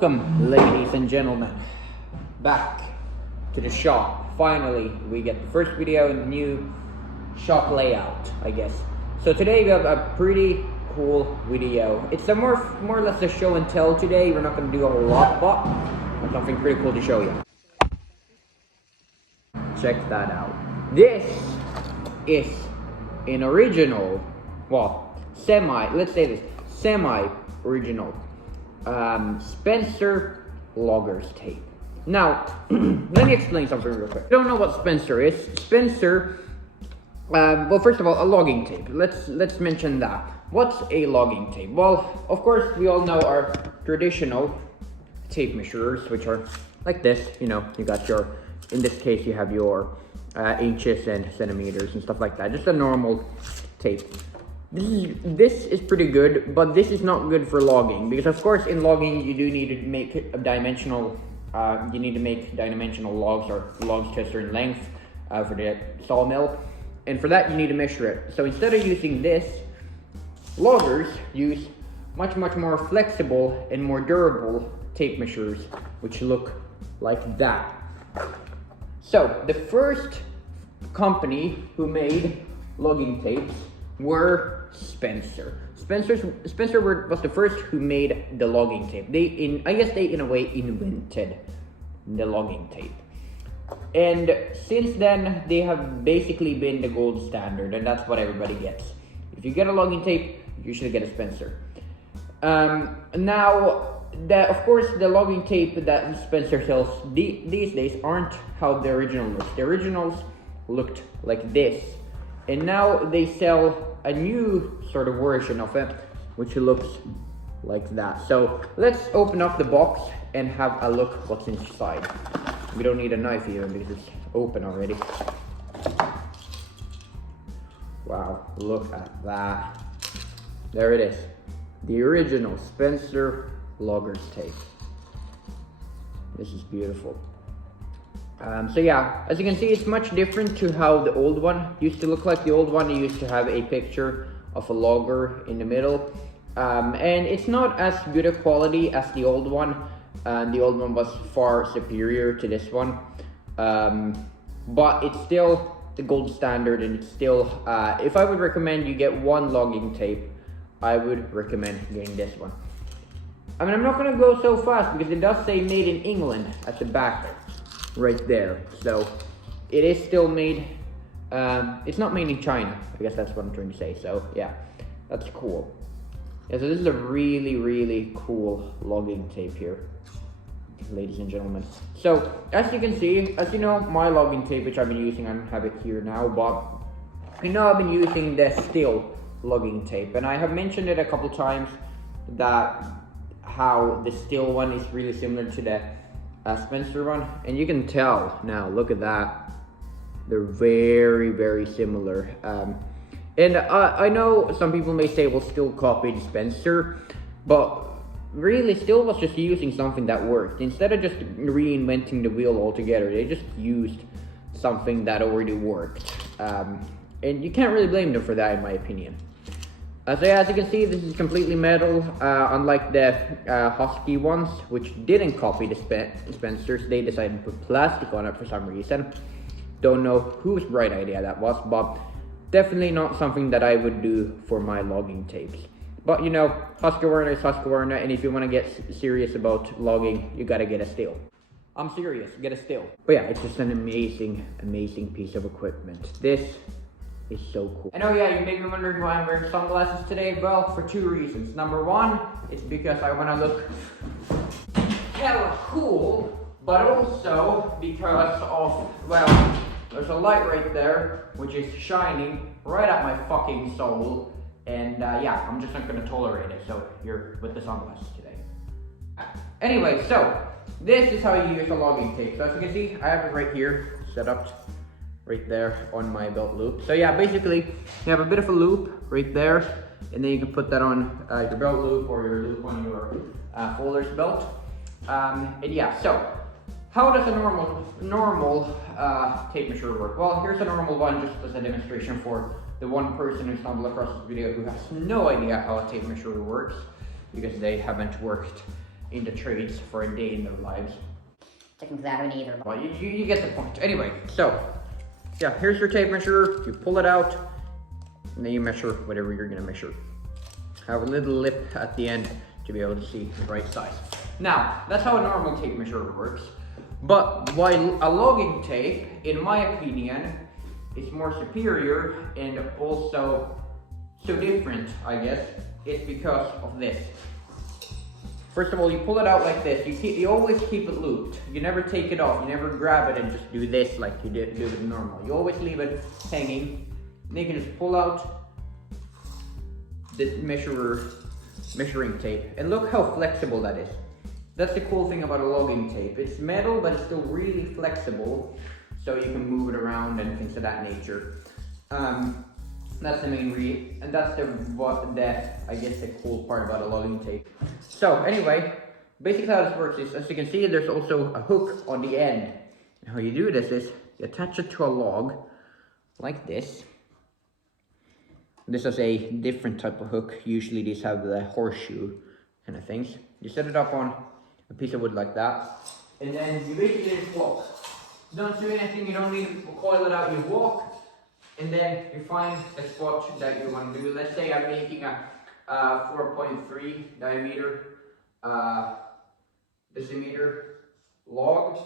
Welcome, ladies and gentlemen, back to the shop. Finally, we get the first video in the new shop layout, I guess. So today we have a pretty cool video. It's a more or less a show and tell today. We're not going to do a whole lot, but there's something pretty cool to show you. Check that out. This is an original, semi-original Spencer loggers tape. Now, let me explain something real quick. I don't know what Spencer is. Spencer, well, first of all, a logging tape. Let's mention that. What's a logging tape? Well, of course, we all know our traditional tape measurers, which are like this. You know, you got your, in this case, you have your inches and centimeters and stuff like that. Just a normal tape. This is pretty good, but this is not good for logging, because of course in logging you do need to make a dimensional logs, or logs to a certain length for the sawmill, and for that you need to measure it. So instead of using this, loggers use much more flexible and more durable tape measurers, which look like that. So the first company who made logging tapes were Spencer. Spencer was the first who made the logging tape. I guess they in a way invented the logging tape. And since then, they have basically been the gold standard, and that's what everybody gets. If you get a logging tape, you should get a Spencer. Now, of course, the logging tape that Spencer sells these days aren't how the original looks. The originals looked like this. And now they sell a new sort of version of it, which looks like that. So let's open up the box and have a look what's inside. We don't need a knife even because it's open already. Wow, look at that. There it is. The original Spencer loggers tape. This is beautiful. So yeah, as you can see, it's much different to how the old one used to look like. The old one used to have a picture of a logger in the middle, and it's not as good a quality as the old one. The old one was far superior to this one, but it's still the gold standard, and it's still, if I would recommend you get one logging tape, I would recommend getting this one. I mean, I'm not going to go so fast because it does say made in England at the back right there, so it is still made, it's not made in China. I guess that's what I'm trying to say. So yeah, that's cool. Yeah, so this is a really cool logging tape here, ladies and gentlemen. So as you can see, as you know, my logging tape, which I've been using, I don't have it here now, but you know I've been using the Stihl logging tape, and I have mentioned it a couple times that how the Stihl one is really similar to the Spencer one, and you can tell now. Look at that, they're very similar. And I know some people may say, well, Stihl copied Spencer, but really Stihl was just using something that worked. Instead of just reinventing the wheel altogether, they just used something that already worked, and you can't really blame them for that, in my opinion. So yeah, as you can see, this is completely metal, unlike the Husky ones, which didn't copy the Spencers. They decided to put plastic on it for some reason. Don't know whose bright idea that was, but definitely not something that I would do for my logging tapes. But you know, Husqvarna is Husqvarna, and if you want to get serious about logging, you gotta get a Stihl. I'm serious, get a Stihl. But yeah, it's just an amazing piece of equipment. This is so cool. I know, yeah, you may be wondering why I'm wearing sunglasses today. Well, for two reasons. Number one, it's because I want to look hella cool, but also because of, well, there's a light right there, which is shining right at my fucking soul, and yeah, I'm just not going to tolerate it, so you're with the sunglasses today. Anyway, so, this is how you use a logging tape. So as you can see, I have it right here, set up right there on my belt loop. So yeah, basically you have a bit of a loop right there, and then you can put that on your belt loop or your loop on your folder's belt. And yeah, so how does a normal tape measure work? Well, here's a normal one just as a demonstration for the one person who stumbled across this video who has no idea how a tape measure works, because they haven't worked in the trades for a day in their lives. Technically, I haven't either. Well, you get the point. Anyway, so yeah, here's your tape measure. You pull it out, and then you measure whatever you're gonna measure. Have a little lip at the end to be able to see the right size. Now, that's how a normal tape measure works. But why a logging tape, in my opinion, is more superior and also so different, I guess, it's because of this. First of all, you pull it out like this. You always keep it looped. You never take it off. You never grab it and just do this like you do with normal. You always leave it hanging. Then you can just pull out this measuring tape. And look how flexible that is. That's the cool thing about a logging tape. It's metal, but it's still really flexible. So you can move it around and things of that nature. That's the main and that's I guess the cool part about a logging tape. So anyway, basically how this works is, as you can see, there's also a hook on the end. And how you do this is, you attach it to a log, like this. This is a different type of hook. Usually these have the horseshoe kind of things. You set it up on a piece of wood like that, and then you basically just walk. Don't do anything, you don't need to coil it out, you walk. And then you find a spot that you want to do. Let's say I'm making a 4.3 diameter decimeter log.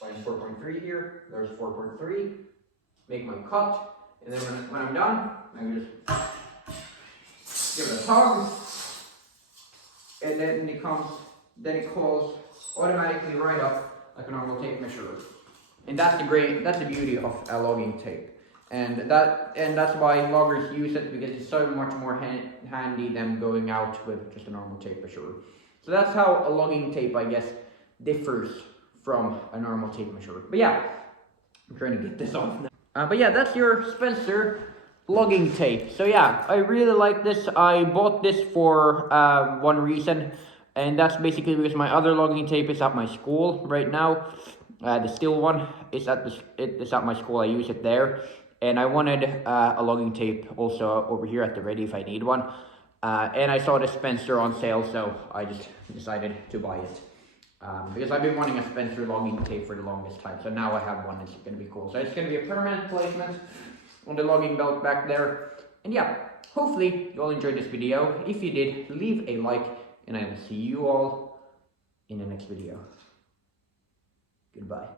Find 4.3 here. There's 4.3. Make my cut. And then when I'm done, I can just give it a tug. And then it calls automatically right up like a normal tape measure. And that's the beauty of a logging tape, and that's why loggers use it, because it's so much more handy than going out with just a normal tape measure. So that's how a logging tape, I guess, differs from a normal tape measure. But yeah, I'm trying to get this off now. But yeah, that's your Spencer logging tape. So yeah, I really like this. I bought this for one reason, and that's basically because my other logging tape is at my school right now. The steel one is at my school. I use it there, and I wanted a logging tape also over here at the ready if I need one. And I saw the Spencer on sale, so I just decided to buy it because I've been wanting a Spencer logging tape for the longest time. So now I have one. It's going to be cool. So it's going to be a permanent placement on the logging belt back there. And yeah, hopefully you all enjoyed this video. If you did, leave a like, and I will see you all in the next video. Goodbye.